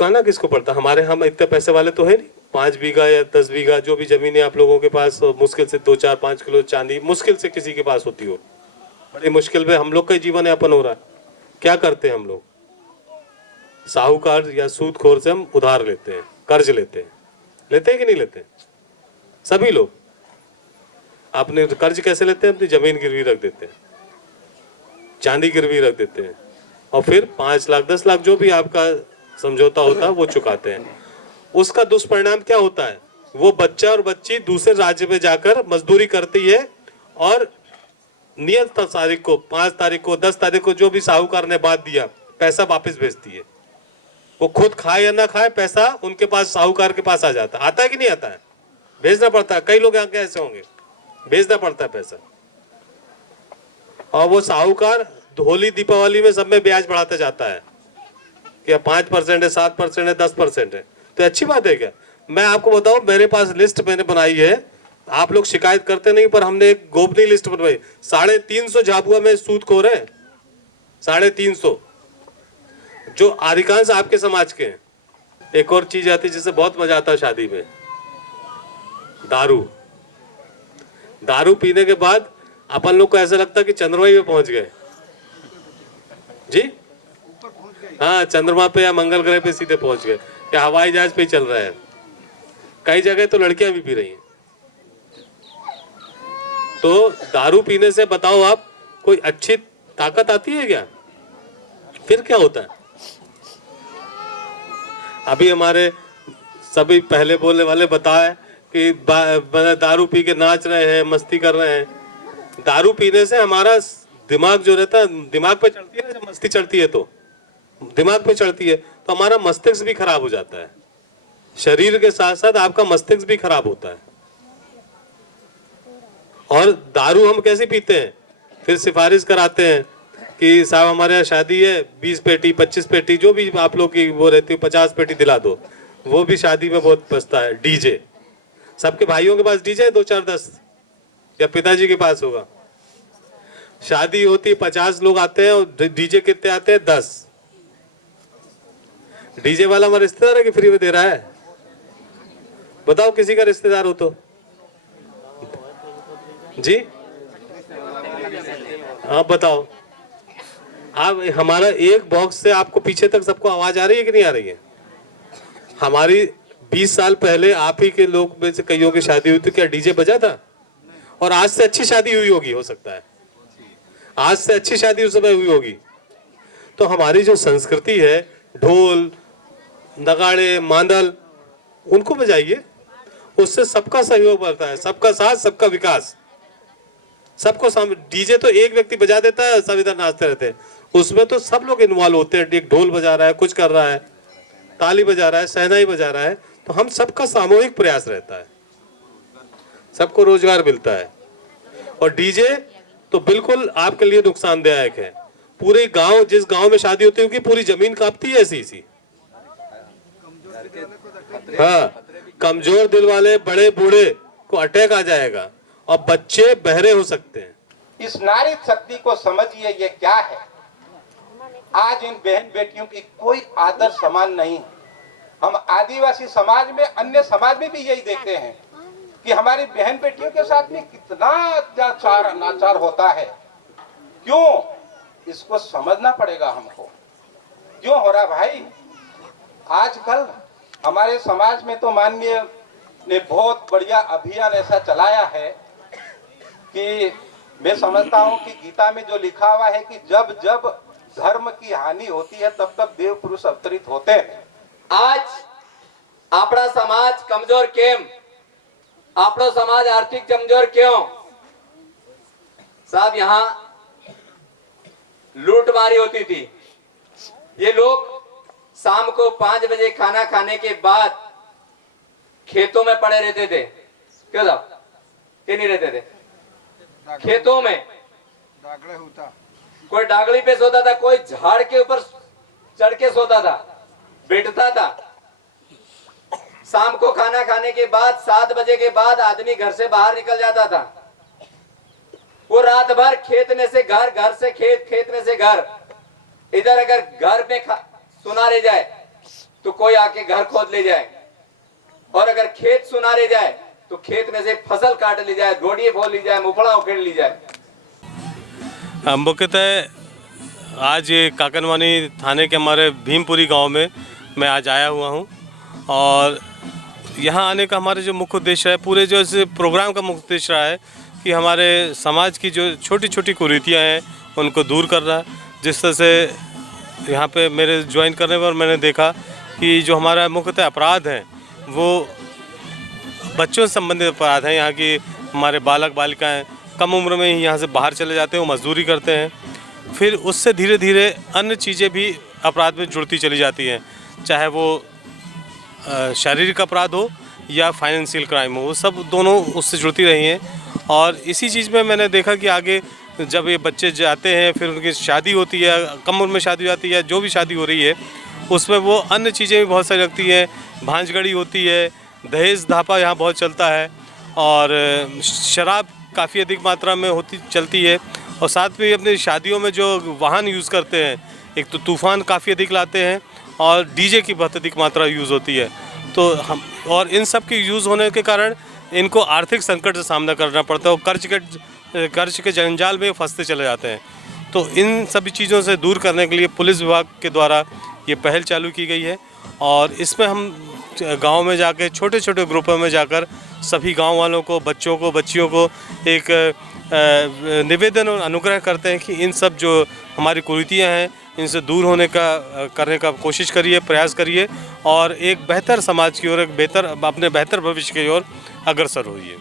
चुकाना किसको पड़ता? हमारे हम इतने पैसे वाले तो है नहीं। 5 बीघा या 10 बीघा जो भी जमीन आप लोगों के पास, मुश्किल से 2-4-5 किलो चांदी मुश्किल से किसी के पास होती हो, बड़ी मुश्किल में हम लोग का जीवन यापन हो रहा है। क्या करते हैं हम लोग? साहूकार या सूदखोर से हम उधार लेते हैं, कर्ज लेते हैं। लेते हैं कि नहीं लेते? सभी लोग अपने कर्ज कैसे लेते हैं? अपनी जमीन गिरवी रख देते हैं, चांदी गिरवी रख देते हैं, और फिर 5 लाख 10 लाख जो भी आपका समझौता होता है वो चुकाते हैं। उसका दुष्परिणाम क्या होता है? वो बच्चा और बच्ची दूसरे राज्य में जाकर मजदूरी करती है और नियत तारीख को, 5 तारीख को, 10 तारीख को जो भी साहूकार ने बात दिया पैसा वापस भेजती है। वो खुद खाए या ना खाए, पैसा उनके पास, साहूकार के पास आ जाता है। आता है कि नहीं आता है? भेजना पड़ता है। कई लोग यहाँ के ऐसे होंगे, भेजना पड़ता है पैसा। और वो साहूकार होली दीपावली में सब में ब्याज बढ़ाता जाता है कि 5% है, 7% है, 10% है। तो अच्छी बात है क्या? मैं आपको बताऊं, मेरे पास लिस्ट मैंने बनाई है, आप लोग शिकायत करते नहीं, पर हमने एक गोपनीय लिस्ट बनवाई। 350 झाबुआ में सूदखोर है, 350, जो अधिकांश आपके समाज के हैं। एक और चीज आती है जिससे बहुत मजा आता है शादी में, दारू। दारू पीने के बाद अपन लोग को ऐसा लगता है कि चंद्रमा में पहुंच गए जी। हाँ, चंद्रमा पे या मंगल ग्रह पे सीधे पहुंच गए, या हवाई जहाज पे ही चल रहा है। कई जगह तो लड़कियां भी पी रही हैं। तो दारू पीने से बताओ आप, कोई अच्छी ताकत आती है क्या? फिर क्या होता है? अभी हमारे सभी पहले बोलने वाले बताए कि दारू पी के नाच रहे हैं, मस्ती कर रहे हैं। दारू पीने से हमारा दिमाग जो रहता है, दिमाग पे चढ़ती है ना, जब मस्ती चढ़ती है तो दिमाग पे चढ़ती है, तो हमारा मस्तिष्क भी खराब हो जाता है। शरीर के साथ साथ आपका मस्तिष्क भी खराब होता है। और दारू हम कैसे पीते हैं? फिर सिफारिश कराते हैं कि साहब हमारे यहाँ शादी है, 20 पेटी 25 पेटी जो भी आप लोग की वो रहती है, 50 पेटी दिला दो। वो भी शादी में बहुत बचता है। डीजे, सबके भाइयों के पास डीजे है 2-4-10, या पिताजी के पास होगा। शादी होती 50 लोग आते हैं और डीजे कितने आते हैं? 10। डीजे वाला हमारा रिश्तेदार है कि फ्री में दे रहा है? बताओ, किसी का रिश्तेदार हो तो जी, आप बताओ। आप, हमारा एक बॉक्स से आपको पीछे तक सबको आवाज आ रही है कि नहीं आ रही है? हमारी 20 साल पहले आप ही के लोग में से कईयों की शादी हुई थी, क्या डीजे बजा था? और आज से अच्छी शादी हुई होगी, हो सकता है आज से अच्छी शादी उस समय हुई होगी। तो हमारी जो संस्कृति है, ढोल नगाड़े मांदल, उनको बजाइए, उससे सबका सहयोग बढ़ता है, सबका साथ सबका विकास। सबको डीजे तो एक व्यक्ति बजा देता है, सब इधर नाचते रहते हैं। उसमें तो सब लोग इन्वॉल्व होते हैं। एक ढोल बजा रहा है, कुछ कर रहा है, ताली बजा रहा है, शहनाई बजा रहा है, तो हम सबका सामूहिक प्रयास रहता है, सबको रोजगार मिलता है। और डीजे तो बिल्कुल आपके लिए नुकसानदायक है। पूरे गांव, जिस गांव में शादी होती होगी, पूरी जमीन कांपती है ऐसी सी। हाँ, कमजोर दिल वाले बड़े बूढ़े को अटैक आ जाएगा और बच्चे बहरे हो सकते हैं। इस नारी शक्ति को समझिए, ये क्या है। आज इन बहन बेटियों की कोई आदर सम्मान नहीं। हम आदिवासी समाज में, अन्य समाज में भी यही देखते हैं कि हमारी बहन बेटियों के साथ में कितना अत्याचार अनाचार होता है। क्यों? इसको समझना पड़ेगा हमको, क्यों हो रहा भाई। आजकल हमारे समाज में तो माननीय ने बहुत बढ़िया अभियान ऐसा चलाया है कि मैं समझता हूं कि गीता में जो लिखा हुआ है कि जब जब धर्म की हानि होती है तब तब देव पुरुष अवतरित होते हैं। आज अपना समाज कमजोर केम, अपना समाज आर्थिक कमजोर क्यों? साहब, यहाँ लूटमारी होती थी। ये लोग शाम को 5 बजे खाना खाने के बाद खेतों में पड़े रहते थे। क्यों साहब? क्यों नहीं रहते थे? खेतों में डागड़े होता, कोई डागड़ी पे सोता था, कोई झाड़ के ऊपर चढ़ के सोता था, बैठता था। शाम को खाना खाने के बाद 7 बजे के बाद आदमी घर से बाहर निकल जाता था। वो रात भर खेत में से घर, घर से खेत, खेत में से घर। इधर अगर घर में सुना रह जाए तो कोई आके घर खोद ले जाए, और अगर खेत सुनारे जाए तो खेत में से फसल काट ली जाए, ढोडिये फोड़ ली जाए, मुफड़ा उखेड़ ली जाए। मुख्यतः आज ये काकनवानी थाने के हमारे भीमपुरी गांव में मैं आज आया हुआ हूं, और यहाँ आने का हमारा जो मुख्य उद्देश्य है, पूरे जो इस प्रोग्राम का मुख्य उद्देश्य रहा है कि हमारे समाज की जो छोटी छोटी कुरीतियाँ हैं उनको दूर करना। जिस तरह से यहाँ पे मेरे ज्वाइन करने पर मैंने देखा कि जो हमारा मुख्यतः अपराध है वो बच्चों से संबंधित अपराध हैं। यहाँ की हमारे बालक बालिकाएं कम उम्र में ही यहाँ से बाहर चले जाते हैं, वो मजदूरी करते हैं, फिर उससे धीरे धीरे अन्य चीज़ें भी अपराध में जुड़ती चली जाती हैं, चाहे वो शारीरिक अपराध हो या फाइनेंशियल क्राइम हो, वो सब दोनों उससे जुड़ती रही हैं। और इसी चीज़ में मैंने देखा कि आगे जब ये बच्चे जाते हैं, फिर उनकी शादी होती है, कम उम्र में शादी हो जाती है, जो भी शादी हो रही है उसमें वो अन्य चीज़ें भी बहुत सारी लगती हैं, भांजगड़ी होती है, दहेज धापा यहाँ बहुत चलता है, और शराब काफ़ी अधिक मात्रा में चलती है, और साथ में अपनी शादियों में जो वाहन यूज़ करते हैं, एक तो तूफ़ान काफ़ी अधिक लाते हैं और डीजे की बहुत अधिक मात्रा यूज़ होती है। तो हम और इन सब के यूज़ होने के कारण इनको आर्थिक संकट से सामना करना पड़ता है, और कर्ज के जंजाल में फंसते चले जाते हैं। तो इन सभी चीज़ों से दूर करने के लिए पुलिस विभाग के द्वारा ये पहल चालू की गई है, और इसमें हम गांव में जाकर छोटे छोटे ग्रुपों में जाकर सभी गांव वालों को, बच्चों को, बच्चियों को एक निवेदन और अनुग्रह करते हैं कि इन सब जो हमारी कुरीतियाँ हैं इनसे दूर करने का कोशिश करिए, प्रयास करिए, और एक बेहतर समाज की ओर, अपने बेहतर भविष्य की ओर अग्रसर होइए।